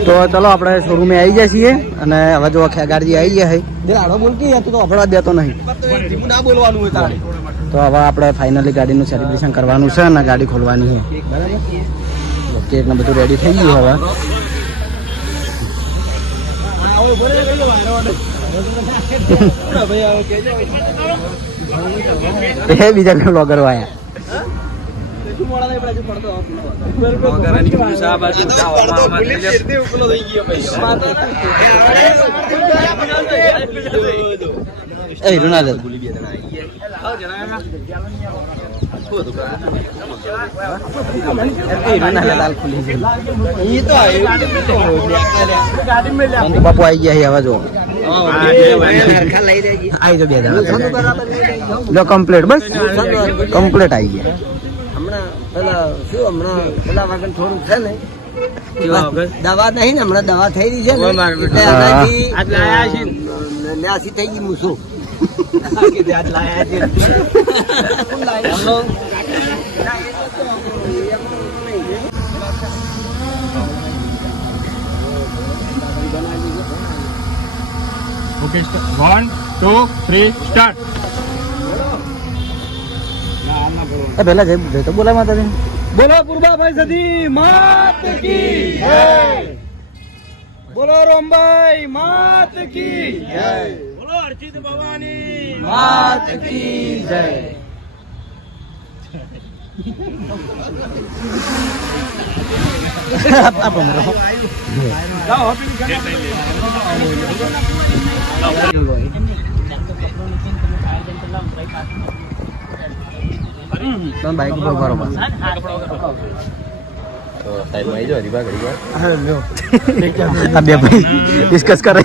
તો ચલો આપણે શોરૂમે આવી જાય છીએ અને હવે જો ખેગારજી આવી ગયા છે આડો બોલતી તો અભળવા દેતો નહીં ના બોલવાનું હોય તારે તો હવે આપણે ફાઇનલી ગાડીનું સેલિબ્રેશન કરવાનું છે અને ગાડી ખોલવાની છે બરાબર કેક ને બધું રેડી થઈ ગયું હવે બીજા કોઈ બ્લોગર આયા બાપુ આવી ગયા હવે જો જો કમ્પ્લીટ બસ કમ્પ્લીટ આવી ગયા હમણાં પેલા વાગન થોડું છે ને દવા નહીં ને હમણાં દવા થઈ રહી છે ને ન્યાસી થઈ ગઈ મૂસો Okay, 1, 2, 3, start. પેલા જય તો બોલા માતા બોલો પૂર્વાભાઈ સદી માત કી જય. બોલો રોમભાઈ માત કી જય. બોલો અર્ચિત ભવાની માત કી જય. બાઈક ઉપર બરોબર આ બે ભાઈ ડિસ્કસ કરે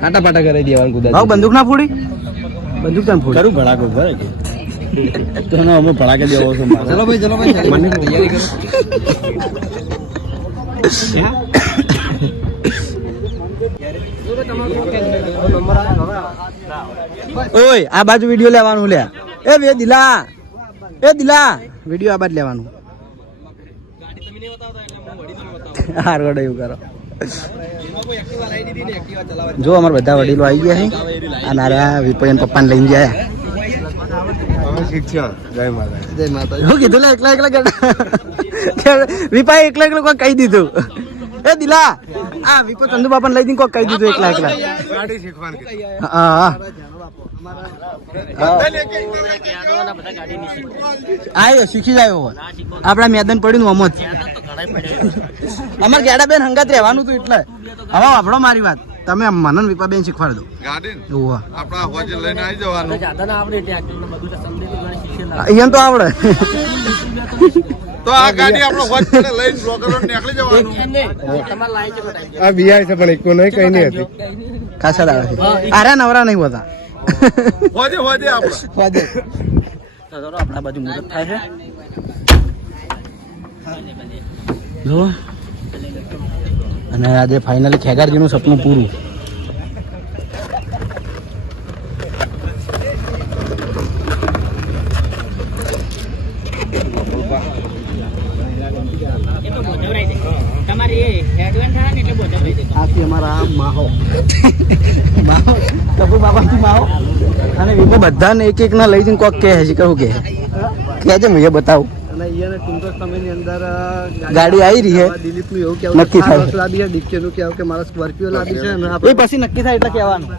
કાટા પાટા કરી દેવાનું કુદા બંદૂક ના ફોડી બંદૂક ત્યાં ફોડી કરું ભડાકો તો અમે ભડાકે દેવો છો ચલો ભાઈ મને તૈયારી કરો ઓય આ બાજુ વિડિયો લેવાનું લે એ દિલા વિડિયો આ બાજુ લેવાનું હારવડ એવું કરો જો અમારા બધા વડીલો આવી ગયા છે આ નારા વિપયન પપ્પાને લઈને ગયા જય માતા હું કીધું એકલા વિપાઈ એકલા કોઈ કહી દીધું એ દિલા આ વિપો ચંદુ બાપાને લઈ દઈને કોઈ કહી દીધું એકલા હા આયો શીખી જાય આપડા મેદાન પડ્યું અમો જ અમાર ગેડા બેન હંગાત રહેવાનું હતું એટલે હવે આપણો મારી વાત તમે મનન વિપા બેન શીખવાડ દો અહીંયા તો આવડે તો આ ગાડી આપણો હોજ પર લઈને બ્લોગરો નીકળી જવાનું આ બીઆઈ છે પણ એક નહીં કઈ નહીં હતી ખાસા દાડા છે આરા નવરા નહીં હોતા હોજે આપણે તો આપણા બાજુ મુહૂર્ત થાય છે જો અને આજે ફાઇનલી ખેગારજીનું સપનું પૂરું અને વિપો બધાને એક એક ના લઈ જઈને કોક કે છે કહું કે છે મેં બતાવું ગાડી આવી રહી છે નક્કી થાય કે મારા સ્કોર્પિયો લાવી છે એ પછી નક્કી થાય એટલે કહેવાનું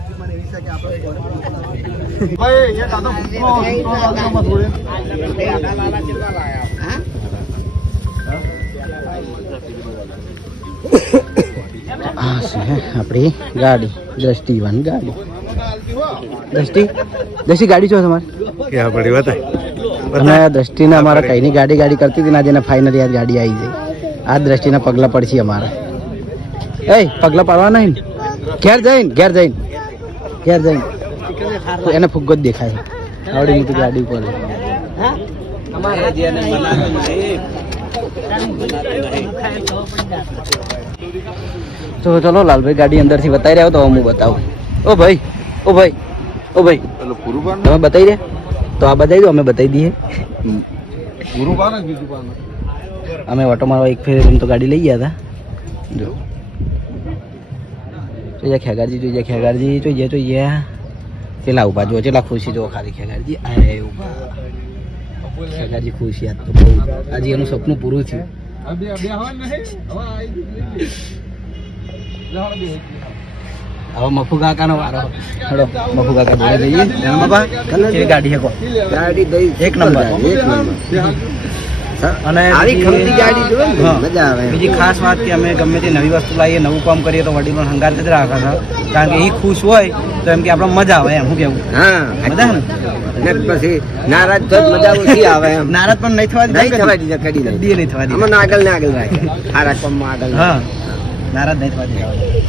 આ છે આપણી ગાડી દ્રષ્ટિવાન ગાડી દ્રષ્ટિ ગાડી છો તમારે ક્યાં પડી બતાય અને દ્રષ્ટિને અમારા કઈની ગાડી કરતી હતી ને આજે ફાઇનલી આ ગાડી આવી જાય આ દ્રષ્ટિના પગલા પડશે અમારા એ પગલા પાડવા નહીં ઘેર જઈને એને ફુગ્ગો જ દેખાય આવડી મોટી ગાડી ઉપર તો ચલો લાલભાઈ ગાડી અંદરથી બતાવી રહ્યો તો હું બતાવું ઓ ભાઈ ઓ ભાઈ પેલો પુરુબાન તમે બતાવી દે તો આ બતાવી દો અમે બતાવી દઈએ પુરુબાન જ બીજું પાન અમે ઓટો મારવા એક ફેર એમ તો ગાડી લઈ ગયા હતા જો જોઈએ ખેગારજી જોઈએ પેલા ઉભા જો કેટલા ખુશી જો ખાલી ખેગારજી આય ઉભા ખેગારજી ખુશી આજ તો બહુ આજે એનું સપનું પૂરું થયું હવે મફુ કાકાનો વારો હેડો મફુ કાકા જોડે જઈએ બાબા કેવી ગાડી છે કો ગાડી એક નંબર અને આવી ખમતી ગાડી જોવે ને મજા આવે બીજી ખાસ વાત કે અમે ગમે તે નવી વસ્તુ લાવીએ નવું કામ કરીએ તો વડીલો હંગાત જ રાખે છે કારણ કે એ ખુશ હોય તો એમ કે આપણે મજા આવે એમ શું કેવું હા મજા ને પછી નારાજ તો મજા ઓછી આવે એમ નારાજ પણ નહીં થવા દીધા કડી નહીં થવા દીધા અમને આગળ ને આગળ રાખે સારા કામમાં આગળ હા નારાજ નહીં થવા દીધા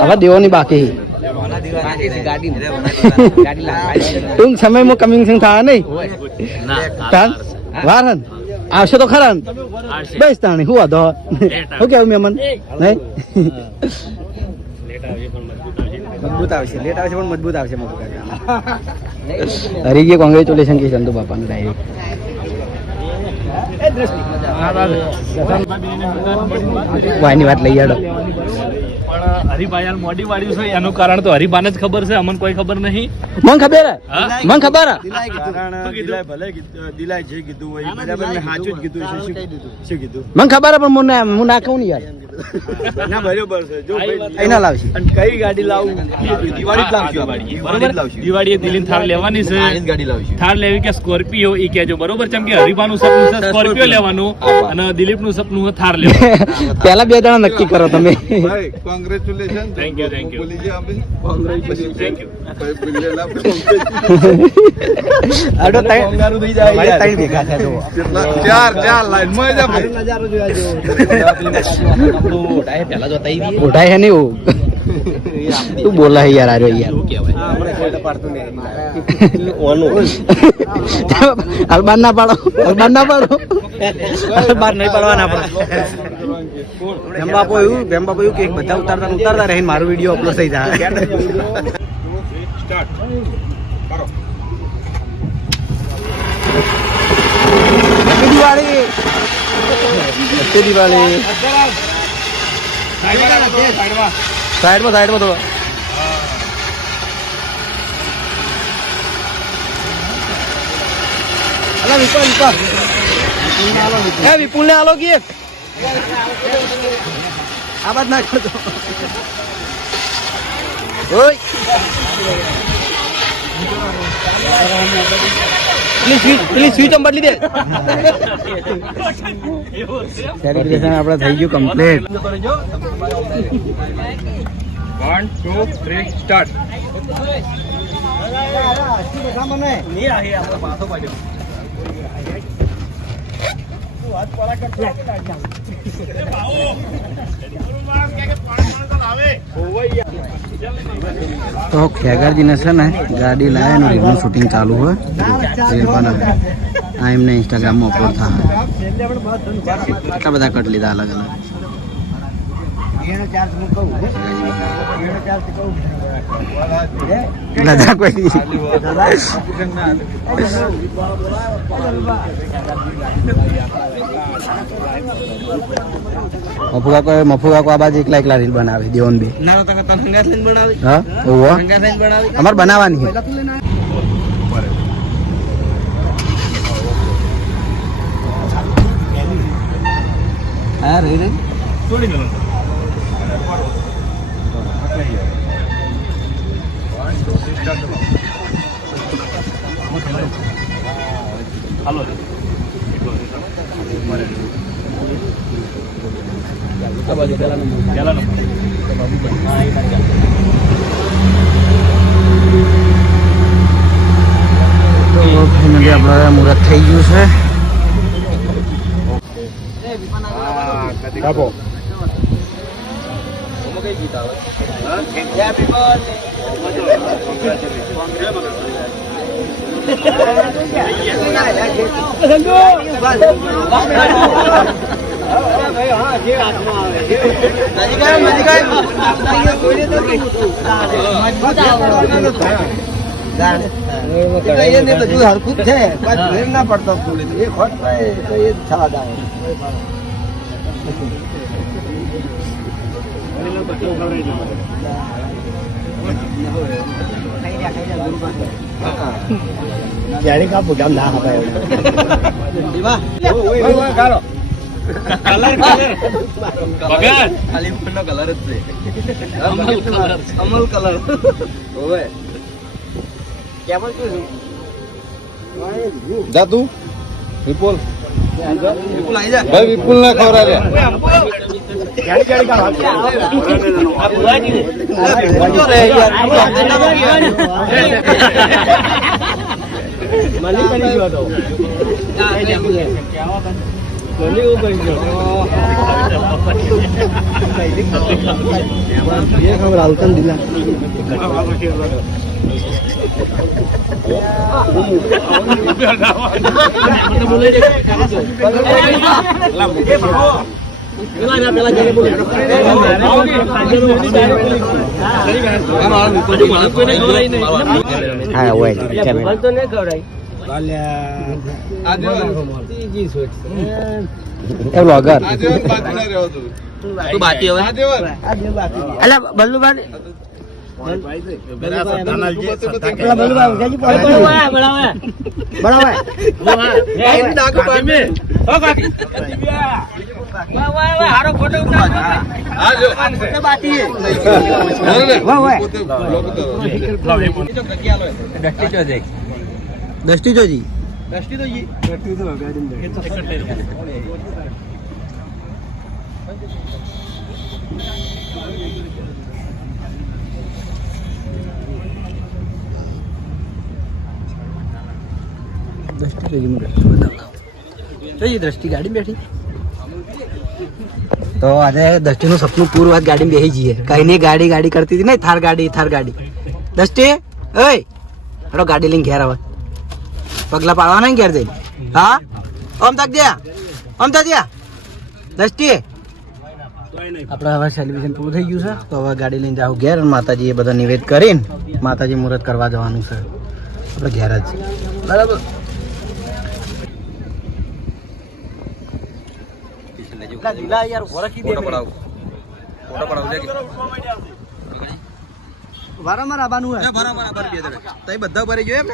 હવે દેવાની બાકી ટૂંક સમયમાં કમિંગ સિંગ થાય નહીં વાર આવશે તો ખરા બેસ તાણી હું વાંધો શું કેવું મેમન નહીં મજબૂત આવશે લેટ આવશે પણ મજબૂત આવશે હરી ગયા કોંગ્રેચ્યુલેશન કે ચંદુ બાપાનું ડાયરેક્ટ વાયની વાત લઈ આડો પણ હરિભાઈ હાલ મોડી વાળ્યું છે એનું કારણ તો હરિભાને જ ખબર છે અમને કોઈ ખબર નહીં મને ખબર દિલાય જે કીધું હોય બરાબર મેં સાચું જ કીધું શું કીધું મને ખબર પણ હું ના કહું ને યાર ના બરોબર છે જો કઈ ના લાવશે અને કઈ ગાડી લાવું દિવાળી જ લાવશું બરોબર દિવાળીએ દિલીન થાર લેવાની છે ગાડી લાવશું થાર લેવી કે સ્કોર્પિયો ઈ કહેજો બરોબર ચમ કે હરિભાનું સપનું છે સ્કોર્પિયો લેવાનું અને દિલીપનું સપનું છે થાર લેવાનું પહેલા બે જણા નક્કી કરો તમે ભાઈ કોંગ્રેચ્યુલેશન થેન્ક યુ બોલી ગયા અમે કોંગ્રેચ્યુલેશન થેન્ક યુ ભાઈ બિલ્લેલા આડો તાઈ થઈ જાય તાઈ ભેગા થયા જો ચાર લાઈન માં જા ભાઈ નજારો જોયા જો પહેલા જો તાઈ દી ઉઠાય હે નહીં તું બોલા હે યાર આર્યો યાર અલબાન ના પાડો અલબાન નહીં પાડવાના આપણે બેમ્બાપો એવું કે બધા ઉતારતા રહીને મારો વિડીયો અપલોડ થઈ જાય દિવાળી સાઈડમાં થોડો વિપુલ ને આલો કે આ બાદ ના કરતો પેલી સ્વીચ બદલી દે સેલિબ્રેશન આપણે થઈ ગયું કમ્પ્લીટ 1 2 3 સ્ટાર્ટ તો ખેગારજીને છે ને ગાડી લાવે ને રીલનું શૂટિંગ ચાલુ હોય રીલ બનાવે આ એમને ઇન્સ્ટાગ્રામમાં અપલોડ થાય કેટલા બધા કટ લીધા અલગ અલગ દાદા કોઈ મફુકા આ બાજુ એકલા રીલ બનાવે દેવન બે હા અમારે બનાવવાની છે હા રહી હાલો ફાઇનલી આપણે મુહૂર્ત થઈ ગયું છે આપો બધું હરખું જ છે ના પડતો એ ખોટ તો એ છાદ આવે જાણી કા પોતા ના હપાય ખાલી ફૂલનો કલર જ છે અમલ કલર ઓવે કેમ જા તું વિપુલ વિપુલ આવી જા ભાઈ વિપુલ ના ખવડાવે આવતા દિલા હા હોય વ્લોગર તું બાકી હવે અલા બલ્લુભાઈ દસ્તી જોજી દ્રષ્ટિ ગાડી બેઠી તો આજે દ્રષ્ટિનું સપનું પૂરું વાત ગાડી બેસી જઈએ કઈ નહીં ગાડી કરતી હતી ને થાર ગાડી દ્રષ્ટિ ઓય હેડો ગાડી લઈને ઘેર આવે પગલા પાડવાના ઘેર જઈને હા ઓમ તક દ્યા દ્રષ્ટિ આપણે હવે સેલિબ્રેશન પૂરું થઈ ગયું છે તો હવે ગાડી લઈને જાવ ઘેર માતાજી એ બધા નિવેદ કરીને માતાજી મુહૂર્ત કરવા જવાનું છે આપણે ઘેર જ બરાબર વારંવાર આવવાનું હોય બધા ભરી ગયો એમ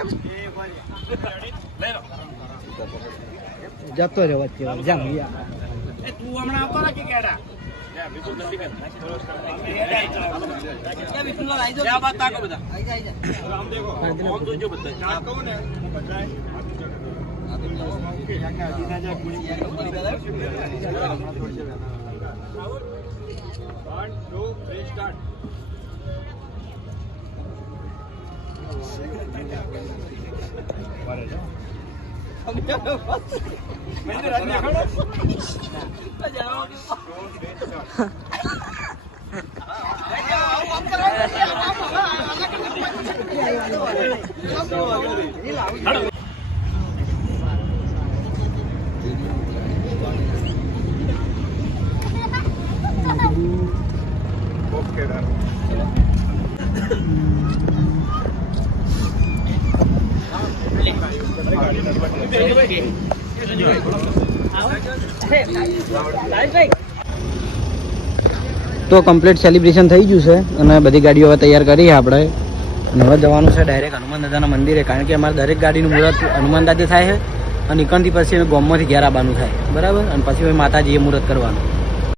જતો રહ્યો વચ્ચે તું હમણાં આવતો ને કે કેડા તો કમ્પ્લીટ સેલિબ્રેશન થઈ ગયું છે અને બધી ગાડીઓ હવે તૈયાર કરી આપણે અને હવે જવાનું છે ડાયરેક્ટ હનુમાન દાદાના મંદિરે કારણ કે અમારે દરેક ગાડીનું મુહૂર્ત હનુમાન દાદા થાય છે અને ઇકણથી પછી ગોમમાંથી ઘેર આવવાનું થાય બરાબર અને પછી માતાજીએ મુહૂર્ત કરવાનું